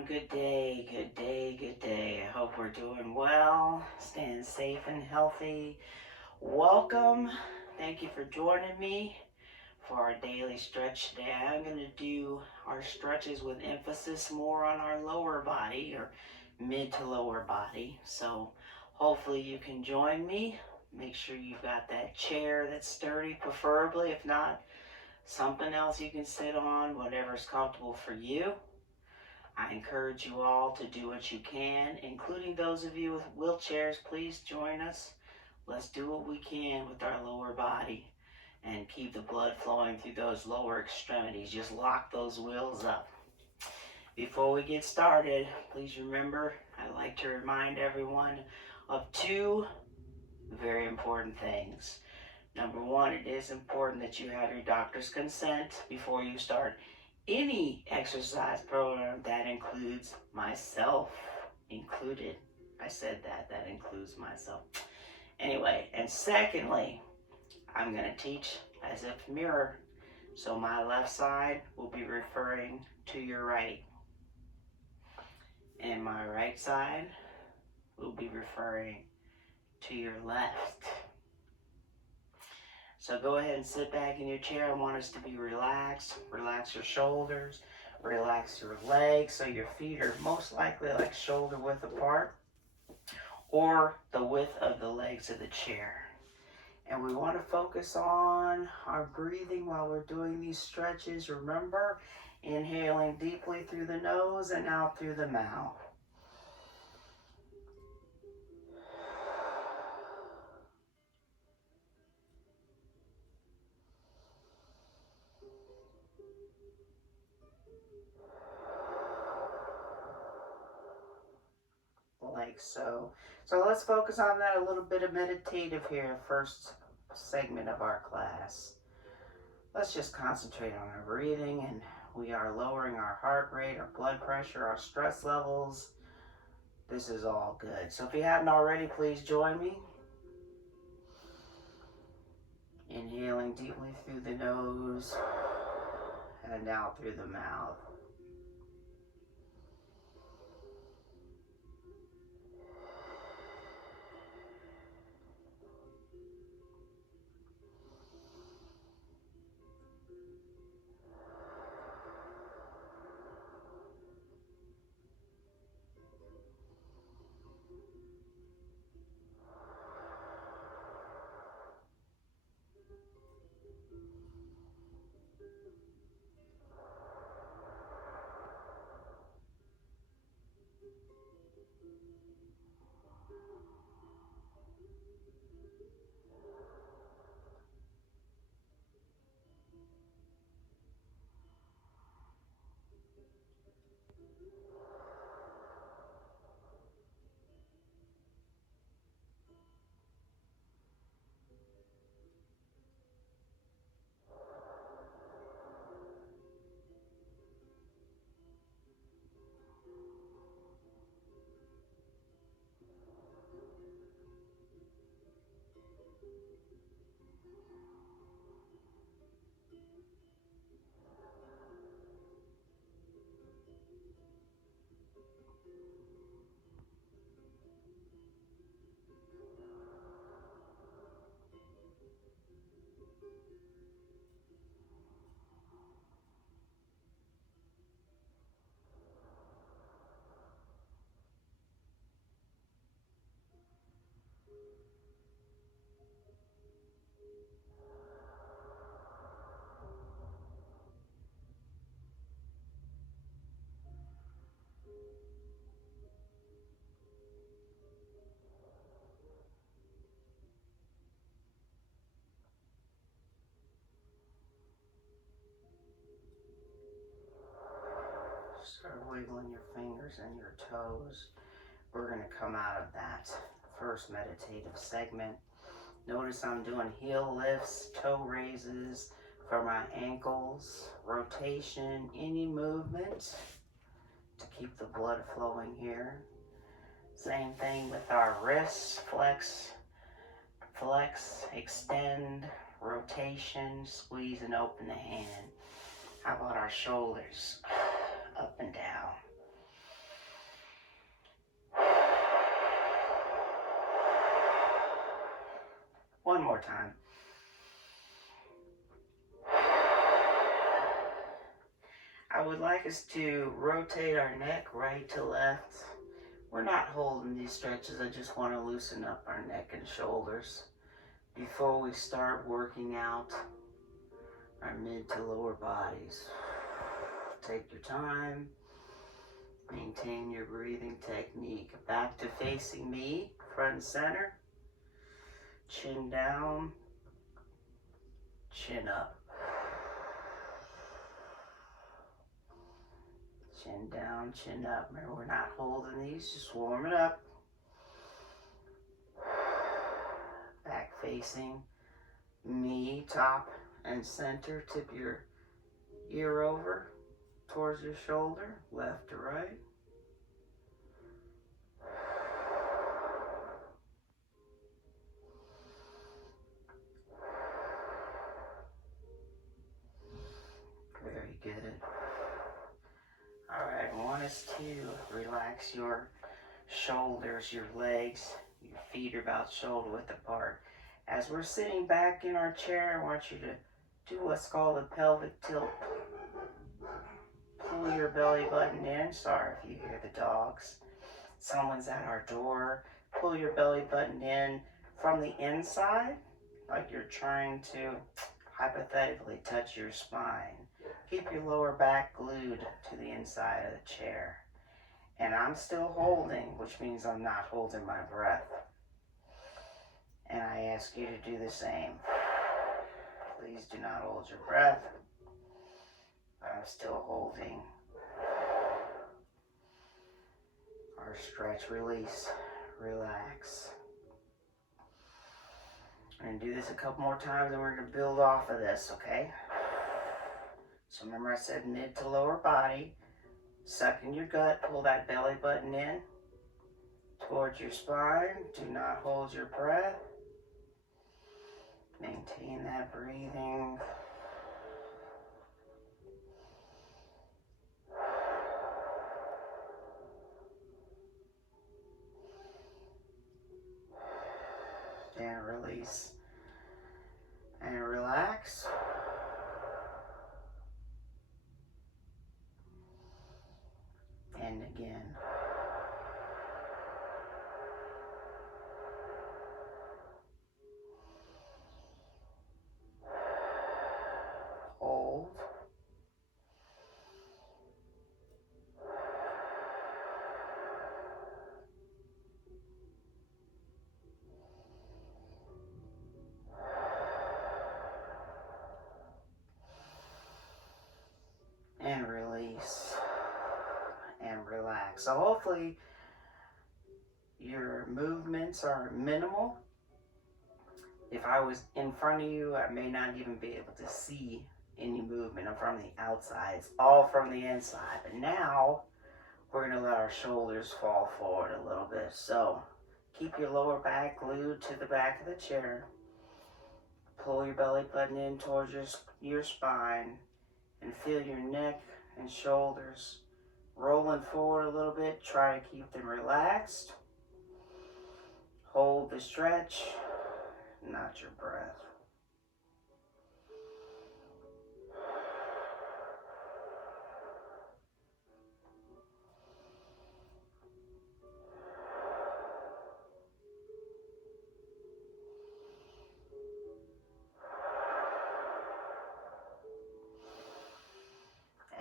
everyone. Good day, good day, good day. I hope we're doing well, staying safe and healthy. Welcome. Thank you for joining me for our daily stretch today. I'm going to do our stretches with emphasis more on our lower body or mid to lower body. So hopefully you can join me. Make sure you've got that chair that's sturdy, preferably. If not, something else you can sit on, whatever's comfortable for you. I encourage you all to do what you can, including those of you with wheelchairs. Please join us. Let's do what we can with our lower body and keep the blood flowing through those lower extremities. Just lock those wheels up. Before we get started, please remember, I like to remind everyone of two very important things. Number one, it is important that you have your doctor's consent before you start any exercise program. That includes myself included. I said that includes myself. Anyway, and secondly, I'm going to teach as if mirror. So my left side will be referring to your right, and my right side will be referring to your left. So go ahead and sit back in your chair. I want us to be relaxed. Relax your shoulders, relax your legs, so your feet are most likely like shoulder width apart, or the width of the legs of the chair. And we want to focus on our breathing while we're doing these stretches. Remember, inhaling deeply through the nose and out through the mouth. Like so. So let's focus on that, a little bit of meditative here, first segment of our class. Let's just concentrate on our breathing, and we are lowering our heart rate, our blood pressure, our stress levels. This is all good. So if you haven't already, please join me. Inhaling deeply through the nose and out through the mouth. Start wiggling your fingers and your toes. We're going to come out of that first meditative segment. Notice I'm doing heel lifts, toe raises for my ankles, rotation, any movement to keep the blood flowing here. Same thing with our wrists, flex, extend, rotation, squeeze and open the hand. How about our shoulders? Up and down. One more time. I would like us to rotate our neck right to left. We're not holding these stretches. I just want to loosen up our neck and shoulders before we start working out our mid to lower bodies. Take your time. Maintain your breathing technique. Back to facing me, front and center. Chin down, chin up. Chin down, chin up. Remember, we're not holding these, just warm it up. Back facing me, top and center. Tip your ear over towards your shoulder, left to right. Very good. All right, I want us to relax your shoulders, your legs. Your feet are about shoulder width apart. As we're sitting back in our chair, I want you to do what's called a pelvic tilt. Pull your belly button in. Sorry if you hear the dogs. Someone's at our door. Pull your belly button in from the inside, like you're trying to hypothetically touch your spine. Keep your lower back glued to the inside of the chair. And I'm still holding, which means I'm not holding my breath. And I ask you to do the same. Please do not hold your breath. I'm still holding our stretch, release, relax. We're going to do this a couple more times and we're going to build off of this, okay? So remember I said mid to lower body. Suck in your gut, pull that belly button in towards your spine. Do not hold your breath. Maintain that breathing. And release. And relax. And again. Hold. And release. And relax. So hopefully your movements are minimal. If I was in front of you, I may not even be able to see any movement from the outside. It's all from the inside. But now we're going to let our shoulders fall forward a little bit. So keep your lower back glued to the back of the chair. Pull your belly button in towards your spine and feel your neck and shoulders rolling forward a little bit. Try to keep them relaxed. Hold the stretch, not your breath.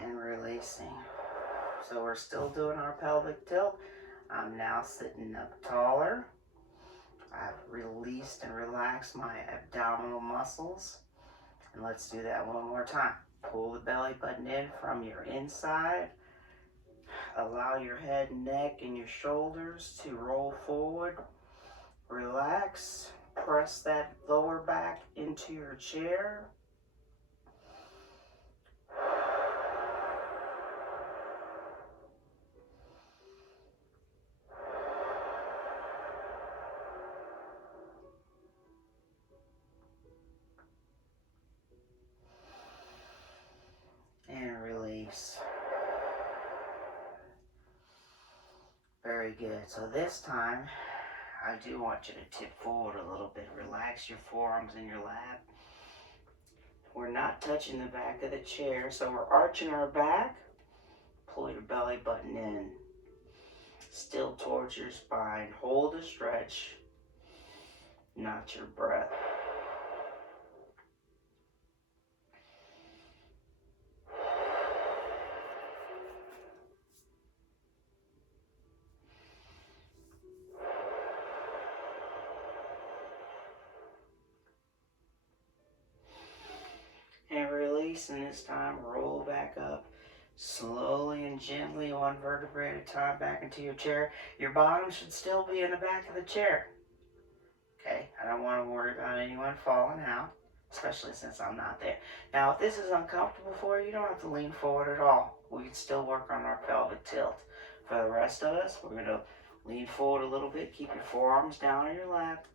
And releasing. So we're still doing our pelvic tilt. I'm now sitting up taller. I've released and relaxed my abdominal muscles. And let's do that one more time. Pull the belly button in from your inside. Allow your head, neck, and your shoulders to roll forward. Relax. Press that lower back into your chair. And release. Very good. So this time, I do want you to tip forward a little bit. Relax your forearms in your lap. We're not touching the back of the chair, so we're arching our back. Pull your belly button in. Still towards your spine. Hold a stretch. Not your breath. And release, and this time roll back up. Slowly and gently, one vertebrae at a time, back into your chair. Your bottom should still be in the back of the chair. Okay, I don't want to worry about anyone falling out, especially since I'm not there. Now, if this is uncomfortable for you, you don't have to lean forward at all. We can still work on our pelvic tilt. For the rest of us, we're going to lean forward a little bit. Keep your forearms down on your lap.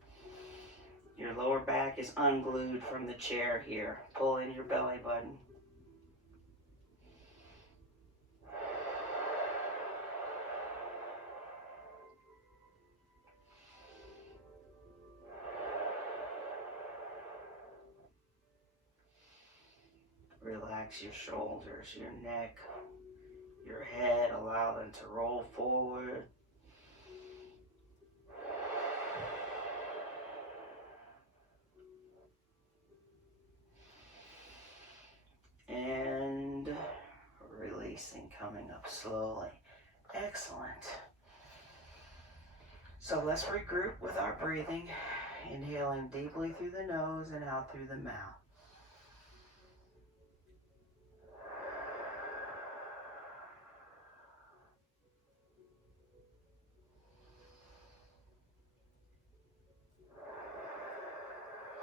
Your lower back is unglued from the chair here. Pull in your belly button. Relax your shoulders, your neck, your head. Allow them to roll forward. And releasing, coming up slowly. Excellent. So let's regroup with our breathing. Inhaling deeply through the nose and out through the mouth.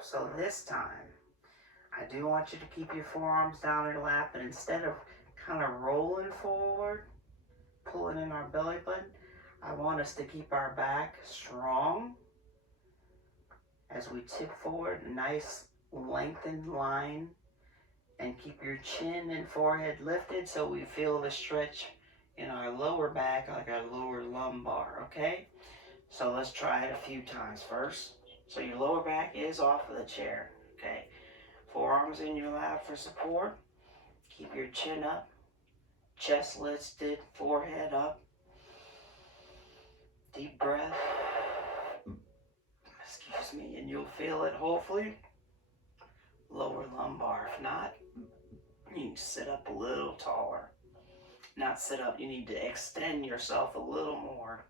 So this time, I do want you to keep your forearms down in your lap, and instead of kind of rolling forward, pulling in our belly button, I want us to keep our back strong as we tip forward, nice lengthened line, and keep your chin and forehead lifted so we feel the stretch in our lower back, like our lower lumbar, okay? So let's try it a few times first. So your lower back is off of the chair, okay? Forearms in your lap for support. Keep your chin up, chest lifted, forehead up. Deep breath. Excuse me, and you'll feel it, hopefully. Lower lumbar. If not, you need to sit up a little taller. Not sit up, you need to extend yourself a little more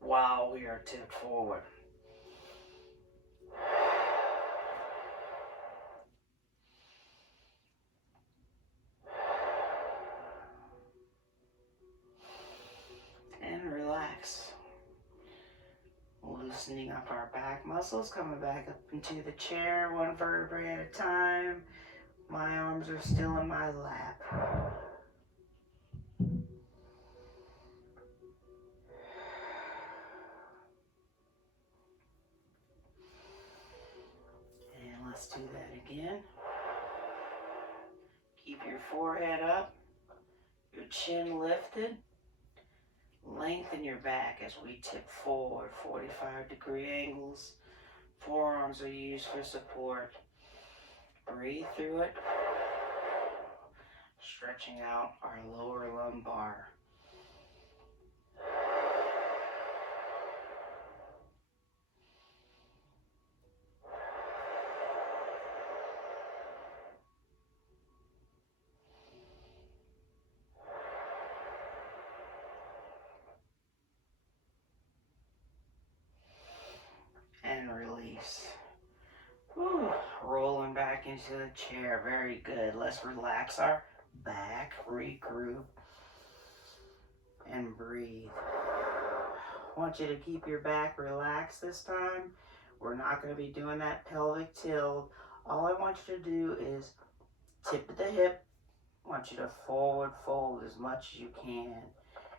while we are tipped forward. And relax. Loosening up our back muscles, coming back up into the chair, one vertebrae at a time. My arms are still in my lap. And let's do that again. Keep your forehead up, your chin lifted. Lengthen your back as we tip forward, 45-degree angles. Forearms are used for support. Breathe through it, stretching out our lower lumbar. And release. Whew. Rolling back into the chair. Very good. Let's relax our back, regroup, and breathe. I want you to keep your back relaxed this time. We're not going to be doing that pelvic tilt. All I want you to do is tip of the hip. I want you to forward fold as much as you can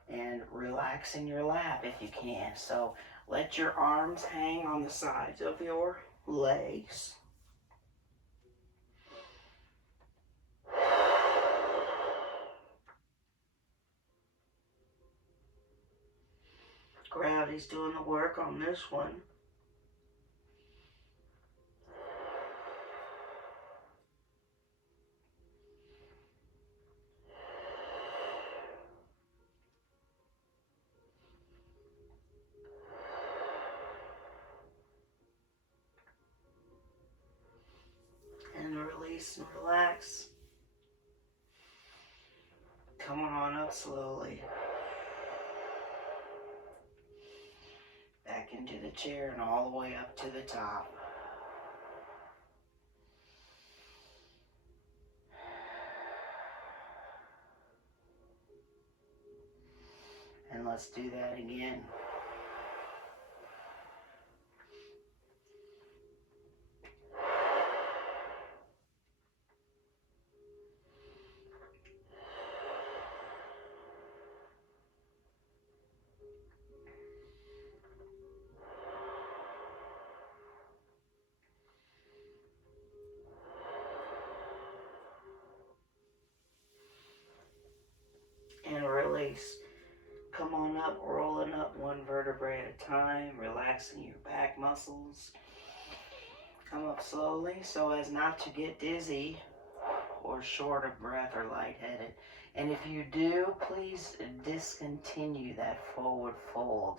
and relax in your lap if you can. So let your arms hang on the sides of your legs. Gravity's doing the work on this one. And release and relax. Coming on up slowly. Back into the chair and all the way up to the top. And let's do that again. And release. Come on up, rolling up one vertebrae at a time, relaxing your back muscles. Come up slowly so as not to get dizzy or short of breath or lightheaded. And if you do, please discontinue that forward fold.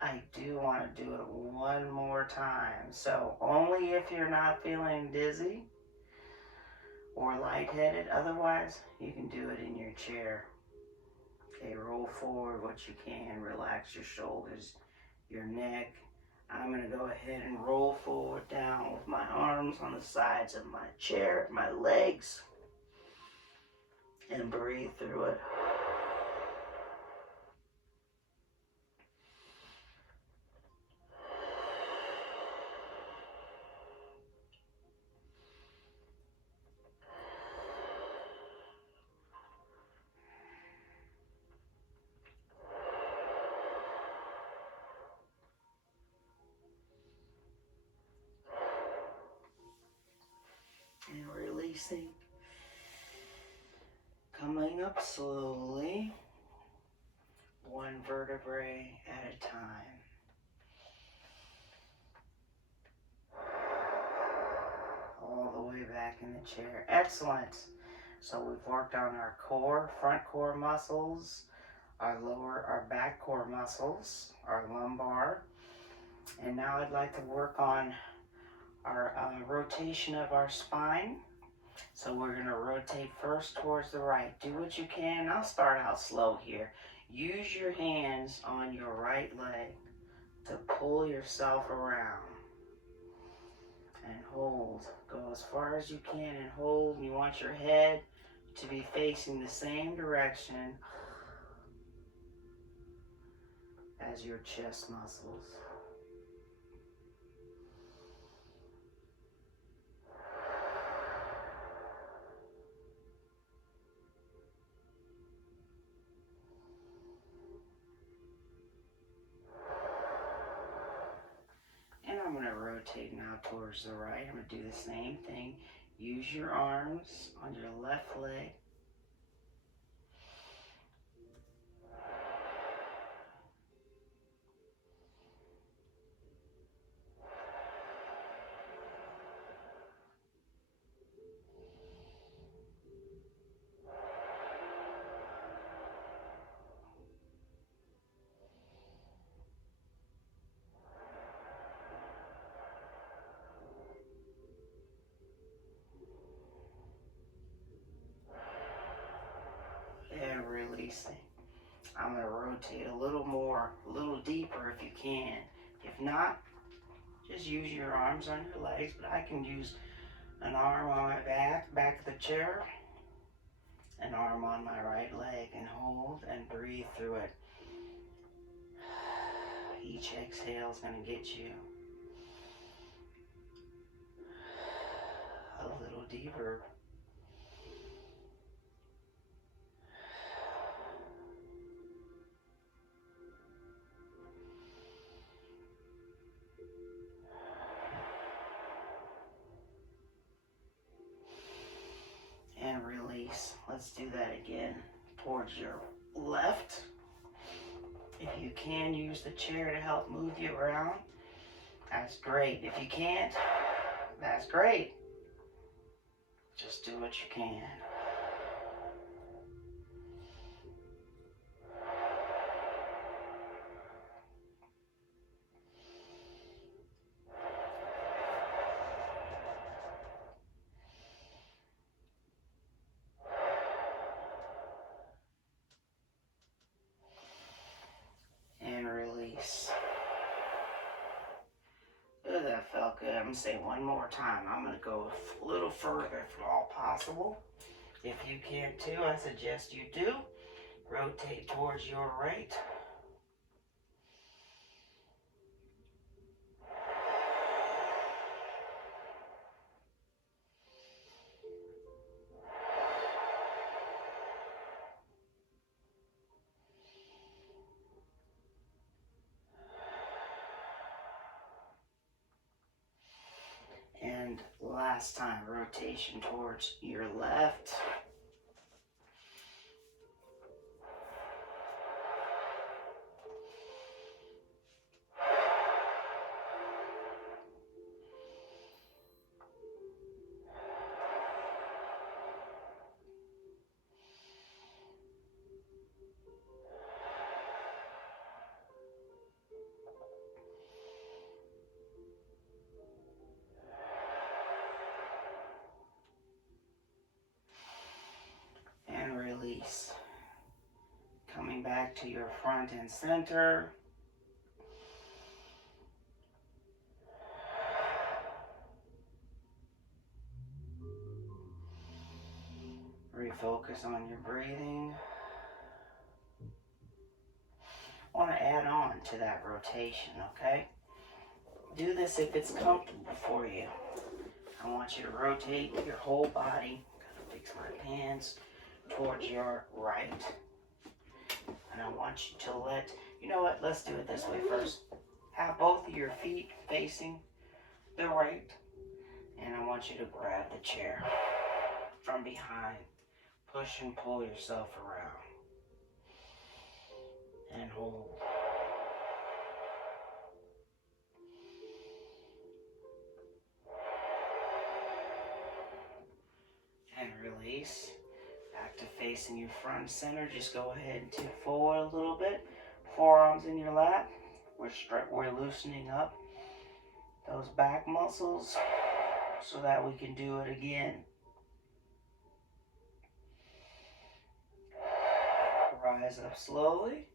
I do want to do it one more time. So only if you're not feeling dizzy or lightheaded. Otherwise, you can do it in your chair. Okay, roll forward what you can. Relax your shoulders, your neck. I'm going to go ahead and roll forward down with my arms on the sides of my chair, my legs, and breathe through it. And releasing. Coming up slowly, one vertebrae at a time. All the way back in the chair. Excellent. So we've worked on our core, front core muscles, our back core muscles, our lumbar. And now I'd like to work on our rotation of our spine. So we're going to rotate first towards the right. Do what you can. I'll start out slow here. Use your hands on your right leg to pull yourself around. And hold. Go as far as you can and hold. You want your head to be facing the same direction as your chest muscles. And I'm going to rotate now towards the right. I'm going to do the same thing. Use your arms on your left leg. And releasing. I'm going to rotate a little more, a little deeper if you can. If not, just use your arms on your legs, but I can use an arm on my back of the chair, an arm on my right leg, and hold and breathe through it. Each exhale is going to get you a little deeper. And release. Let's do that again. Towards your left. If you can use the chair to help move you around, that's great. If you can't, that's great. Just do what you can. And release. Ooh, that felt good. I'm going to say one more time. I'm going to go a little further if at all possible. If you can too, I suggest you do. Rotate towards your right. And last time, rotation towards your left. And release. Coming back to your front and center. Refocus on your breathing. I want to add on to that rotation, okay? Do this if it's comfortable for you. I want you to rotate your whole body. Gotta fix my hands towards your right. And I want you to you know what, let's do it this way first. Have both of your feet facing the right. And I want you to grab the chair from behind. Push and pull yourself around. And hold. And release. Back to facing your front center. Just go ahead and tip forward a little bit. Forearms in your lap. We're loosening up those back muscles so that we can do it again. Rise up slowly.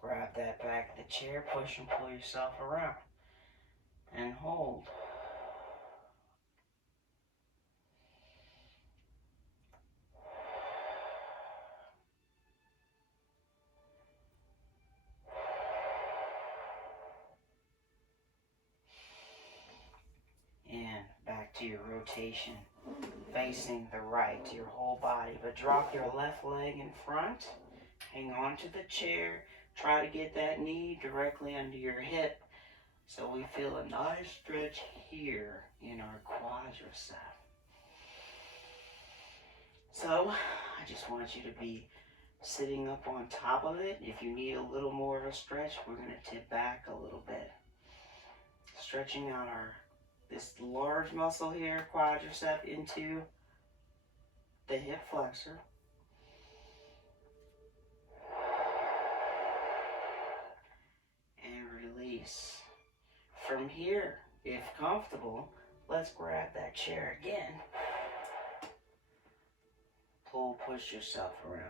Grab that back of the chair. Push and pull yourself around. And hold. And back to your rotation. Facing the right, your whole body. But drop your left leg in front. Hang on to the chair. Try to get that knee directly under your hip so we feel a nice stretch here in our quadricep. So I just want you to be sitting up on top of it. If you need a little more of a stretch, we're going to tip back a little bit. Stretching out this large muscle here, quadricep, into the hip flexor. And release. From here, if comfortable, let's grab that chair again. Pull, push yourself around.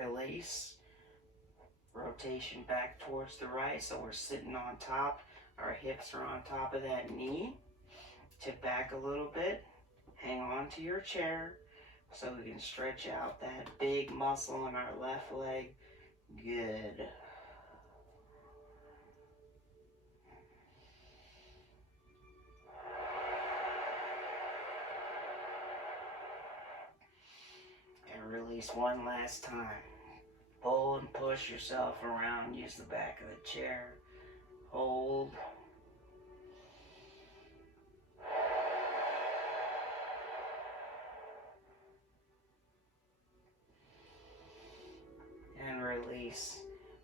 Release. Rotation back towards the right, so we're sitting on top. Our hips are on top of that knee. Tip back a little bit. Hang on to your chair so we can stretch out that big muscle in our left leg. Good. least one last time. Pull and push yourself around. Use the back of the chair. Hold. And release.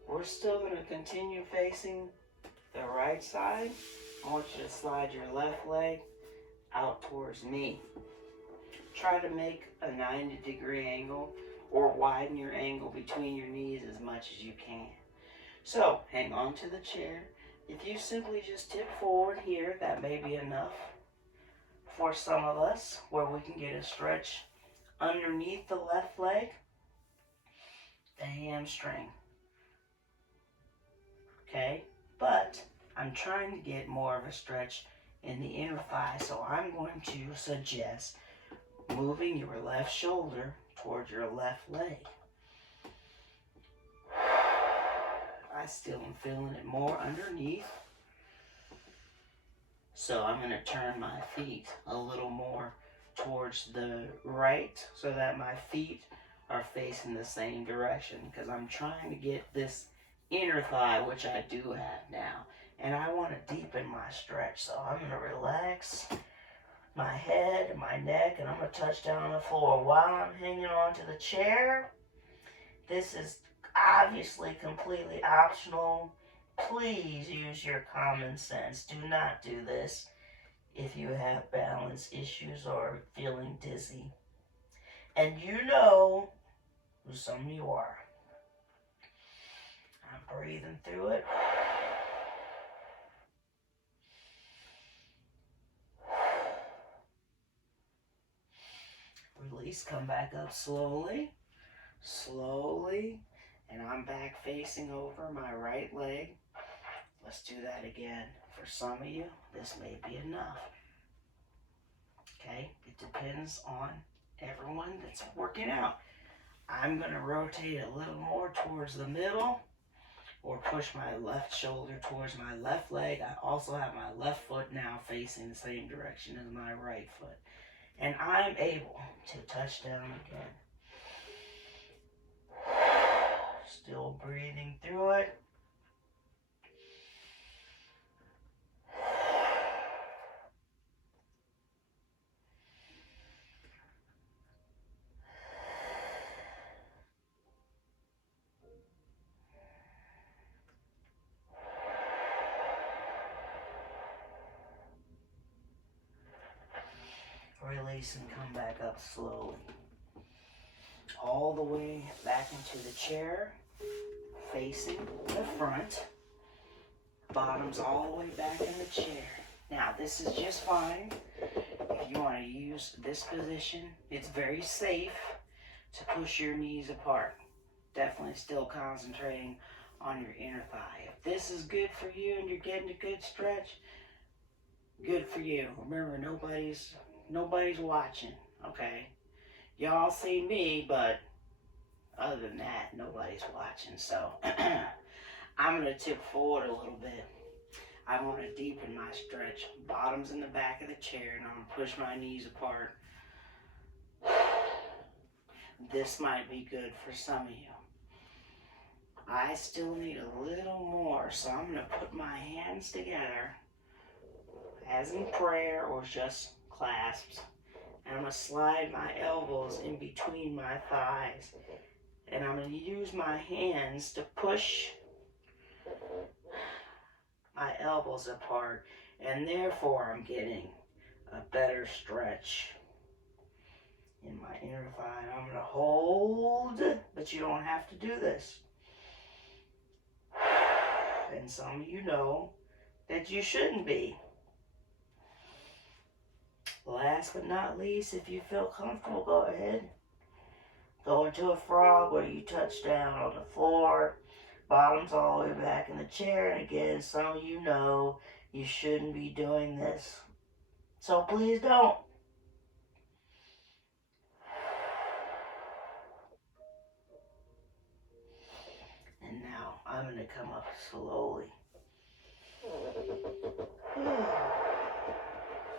We're still going to continue facing the right side. I want you to slide your left leg out towards me. Try to make a 90-degree angle or widen your angle between your knees as much as you can. So, hang on to the chair. If you simply just tip forward here, that may be enough for some of us, where we can get a stretch underneath the left leg, the hamstring. Okay? But I'm trying to get more of a stretch in the inner thigh, so I'm going to suggest moving your left shoulder towards your left leg. I still am feeling it more underneath. So I'm going to turn my feet a little more towards the right so that my feet are facing the same direction, because I'm trying to get this inner thigh, which I do have now, and I want to deepen my stretch. So I'm going to relax my head and my neck, and I'm going to touch down on the floor while I'm hanging on to the chair. This is obviously completely optional. Please use your common sense. Do not do this if you have balance issues or feeling dizzy. And you know who some of you are. I'm breathing through it. Release, come back up slowly, slowly, and I'm back facing over my right leg. Let's do that again. For some of you, this may be enough. Okay, it depends on everyone that's working out. I'm going to rotate a little more towards the middle, or push my left shoulder towards my left leg. I also have my left foot now facing the same direction as my right foot. And I'm able to touch down again. Still breathing through it. Release and come back up slowly. All the way back into the chair, facing the front. Bottoms all the way back in the chair. Now, this is just fine. If you want to use this position, it's very safe to push your knees apart. Definitely still concentrating on your inner thigh. If this is good for you and you're getting a good stretch, good for you. Remember, nobody's watching, okay? Y'all see me, but other than that, nobody's watching. So I'm going to tip forward a little bit. I want to deepen my stretch. Bottoms in the back of the chair, and I'm going to push my knees apart. This might be good for some of you. I still need a little more, so I'm going to put my hands together, as in prayer or just clasps. And I'm going to slide my elbows in between my thighs. And I'm going to use my hands to push my elbows apart. And therefore, I'm getting a better stretch in my inner thigh. And I'm going to hold, but you don't have to do this. And some of you know that you shouldn't be. Last but not least, if you feel comfortable, go ahead. Go into a frog where you touch down on the floor, bottoms all the way back in the chair. And again, some of you know you shouldn't be doing this. So please don't. And now I'm going to come up slowly.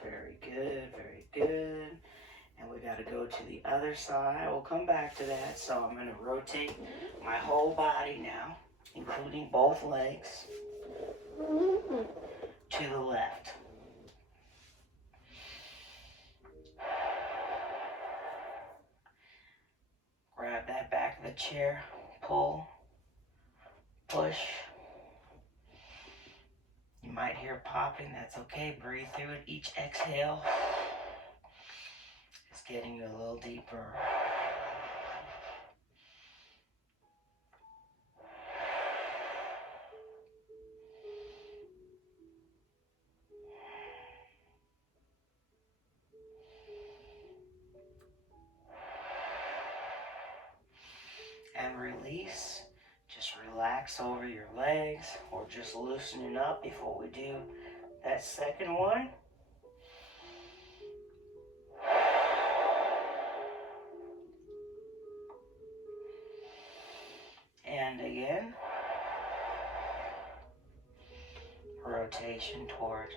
Very good, very good. And we got got to go to the other side. We'll come back to that. So I'm going to rotate my whole body now, including both legs, to the left. Grab that back of the chair, pull, push. You might hear popping, that's okay. Breathe through it. Each exhale is getting you a little deeper. And release. Just relax over your legs, or just loosening up before we do that second one. And again. Rotation toward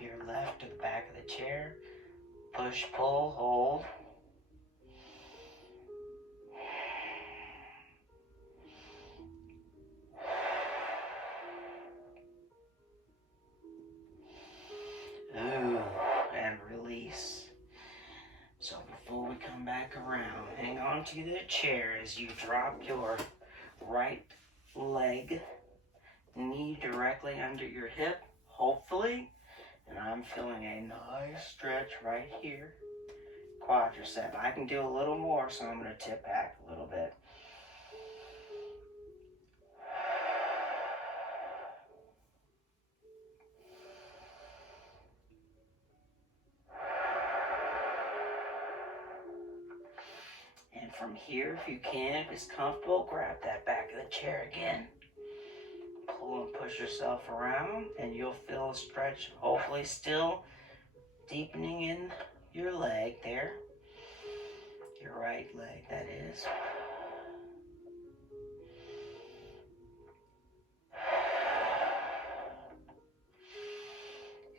your left to the back of the chair. Push, pull, hold. And release. So before we come back around, hang on to the chair as you drop your right leg, knee directly under your hip, hopefully. And I'm feeling a nice stretch right here. Quadricep. I can do a little more, so I'm going to tip back a little bit. And from here, if you can, if it's comfortable, grab that back of the chair again. Pull and push yourself around, and you'll feel a stretch, hopefully still deepening in your leg there. Your right leg, that is.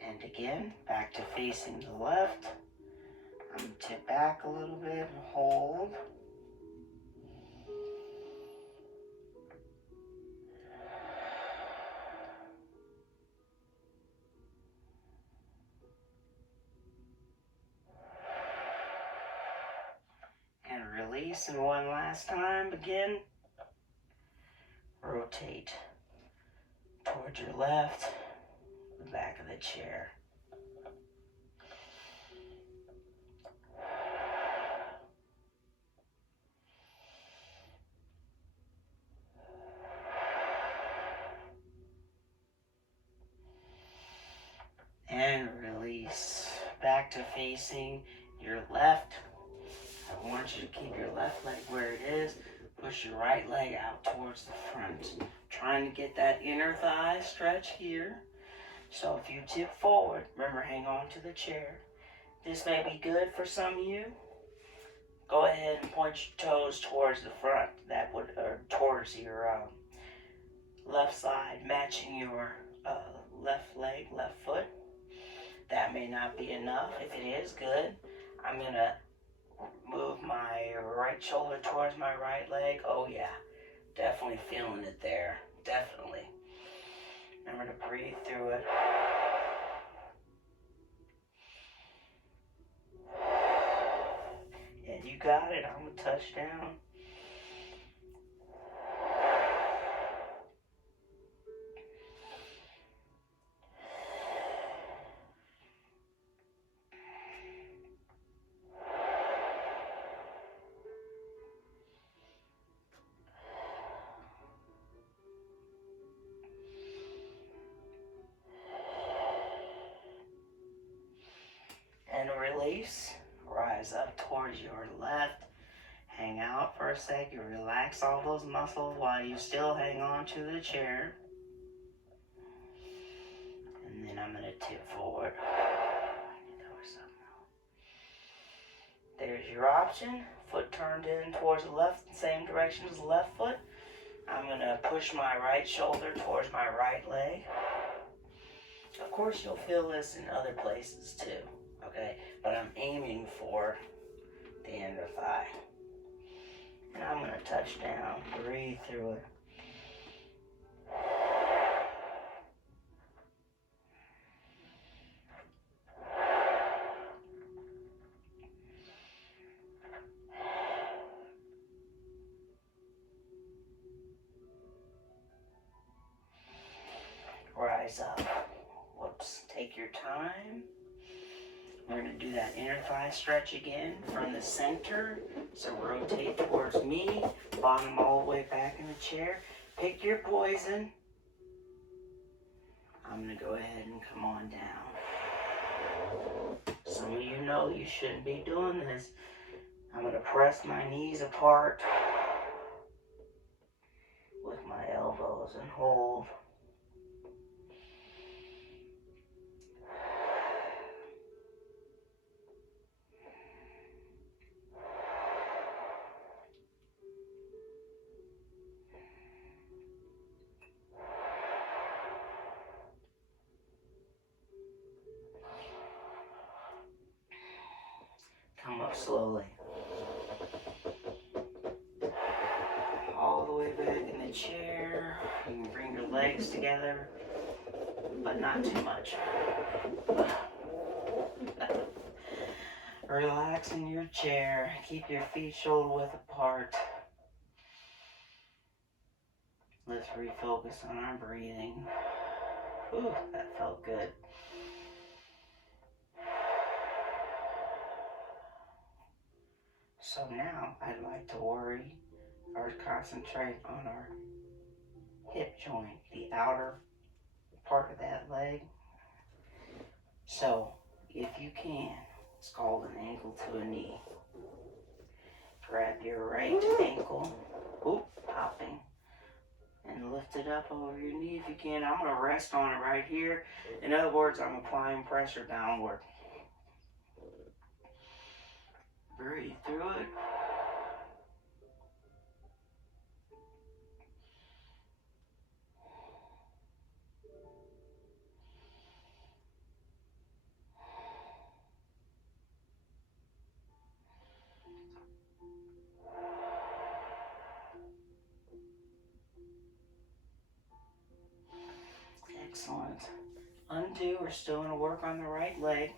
And again, back to facing the left. I'm going to tip back a little bit and hold. And release. And one last time, again. Rotate towards your left, the back of the chair. And release. Back to facing your left. I want you to keep your left leg where it is. Push your right leg out towards the front. Trying to get that inner thigh stretch here. So if you tip forward, remember, hang on to the chair. This may be good for some of you. Go ahead and point your toes towards the front. That would, or towards your left side, matching your left leg, left foot. That may not be enough. If it is, good. I'm going to move my right shoulder towards my right leg. Oh yeah, definitely feeling it there. Definitely. Remember to breathe through it. And you got it. I'm going to touch down. And release. Rise up towards your left. Hang out for a second. Relax all those muscles while you still hang on to the chair. And then I'm going to tip forward. There's your option. Foot turned in towards the left, same direction as the left foot. I'm going to push my right shoulder towards my right leg. Of course, you'll feel this in other places too, okay? But touch down. Breathe through it. Rise up. Whoops. Take your time. We're going to do that inner thigh stretch again from the center. So rotate towards me. Bottom all the way back in the chair. Pick your poison. I'm going to go ahead and come on down. Some of you know you shouldn't be doing this. I'm going to press my knees apart with my elbows and hold. Come up slowly. All the way back in the chair. You can bring your legs together, but not too much. Relax in your chair. Keep your feet shoulder width apart. Let's refocus on our breathing. Ooh, that felt good. So now I'd like to worry or concentrate on our hip joint, the outer part of that leg. So if you can, it's called an ankle to a knee. Grab your right ankle, popping, and lift it up over your knee if you can. I'm going to rest on it right here. In other words, I'm applying pressure downward. Breathe through it. Excellent. Undo. We're still going to work on the right leg.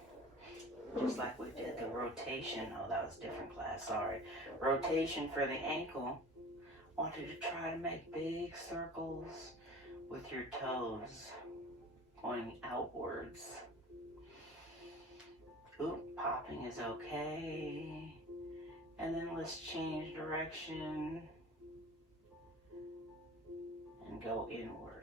Just like we did the rotation. Oh, that was a different class. Sorry. Rotation for the ankle. I want you to try to make big circles with your toes going outwards. Popping is okay. And then let's change direction and go inwards.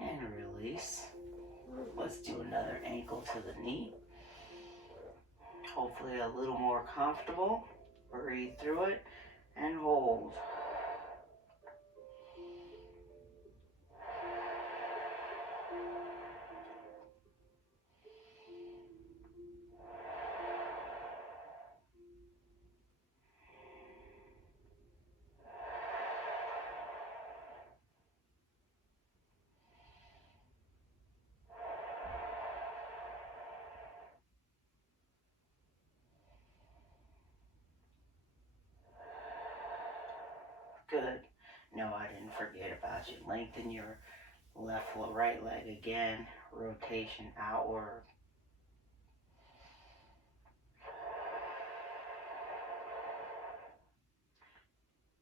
And release. Let's do another ankle to the knee. Hopefully a little more comfortable. Breathe through it and hold. Good. No, I didn't forget about you. Lengthen your right leg again. Rotation outward.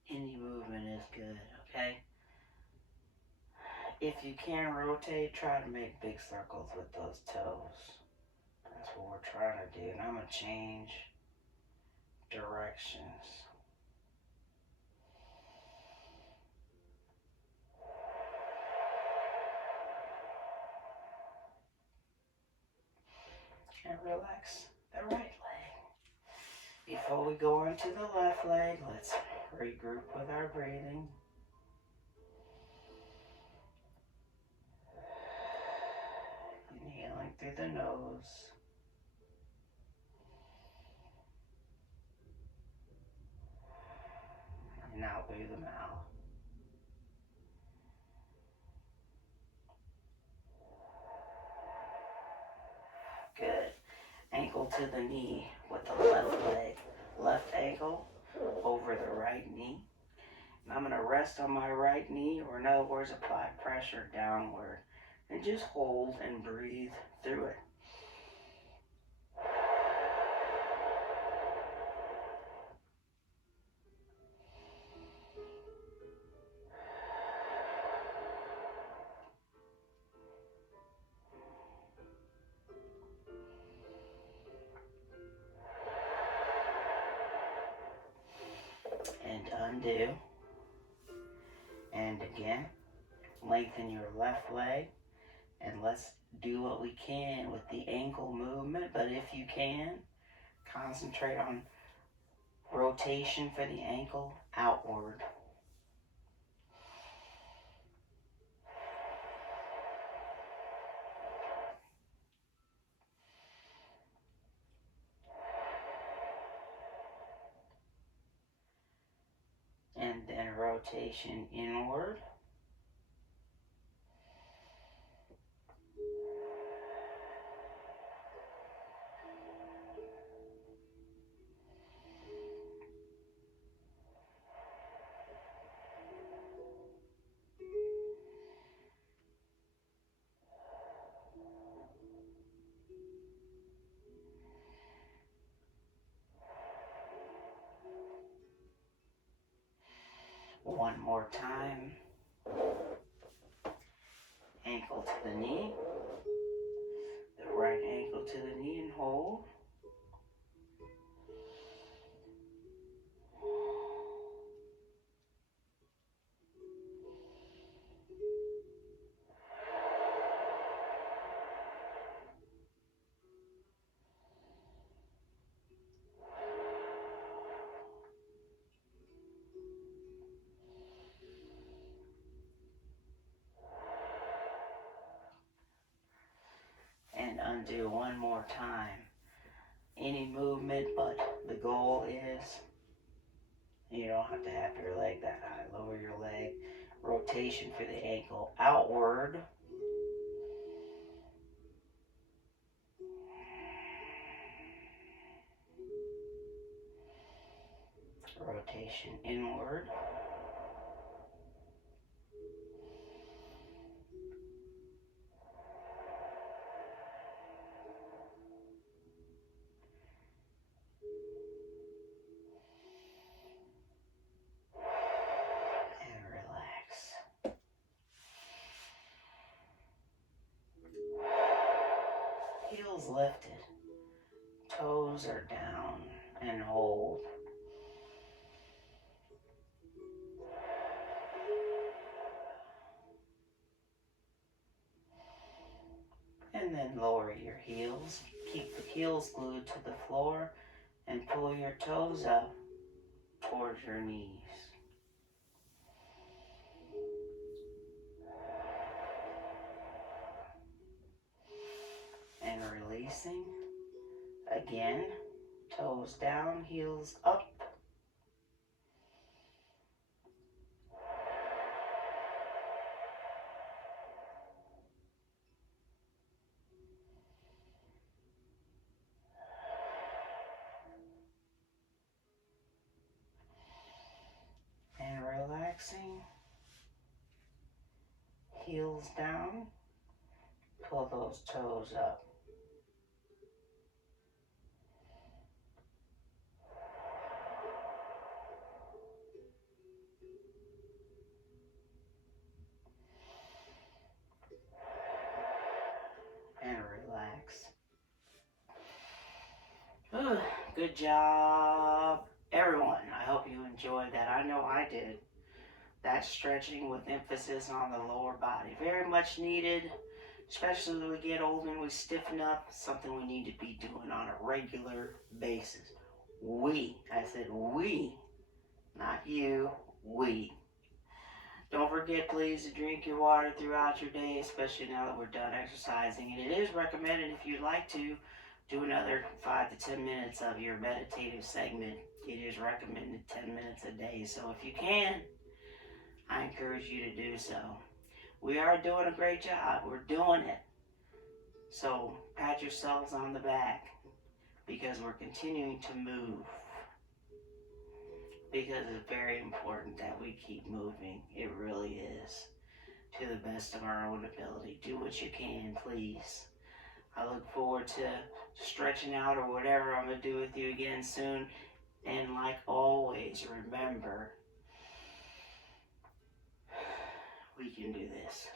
Any movement is good, okay? If you can rotate, try to make big circles with those toes. That's what we're trying to do. And I'm going to change directions. And relax the right leg. Before we go on to the left leg, let's regroup with our breathing. Inhaling through the nose. And out through the mouth. to the knee with the left leg. Left ankle over the right knee. And I'm going to rest on my right knee, or in other words, apply pressure downward. And just hold and breathe through it. And undo. And again, lengthen your left leg. And let's do what we can with the ankle movement. But if you can, concentrate on rotation for the ankle outward. And then rotation inward. One more time. Ankle to the knee. The right ankle to the knee and hold. And undo one more time. Any movement, but the goal is, you don't have to have your leg that high. Lower your leg. Rotation for the ankle outward. Rotation inward. And relax. Heels lifted. Toes are down and hold. And then lower your heels. Keep the heels glued to the floor and pull your toes up towards your knees. And releasing. Again, toes down, heels up. And relaxing. Heels down. Pull those toes up. And relax. Good job, everyone. I hope you enjoyed that. I know I did. That stretching with emphasis on the lower body. Very much needed, especially when we get older and we stiffen up. Something we need to be doing on a regular basis. I said we, not you, we. Don't forget, please, to drink your water throughout your day, especially now that we're done exercising. And it is recommended, if you'd like to, do another 5 to 10 minutes of your meditative segment. It is recommended 10 minutes a day. So if you can, I encourage you to do so. We are doing a great job. We're doing it. So pat yourselves on the back. because we're continuing to move. Because it's very important that we keep moving. It really is. To the best of our own ability. Do what you can, please. I look forward to stretching out or whatever I'm going to do with you again soon. And like always, remember, we can do this.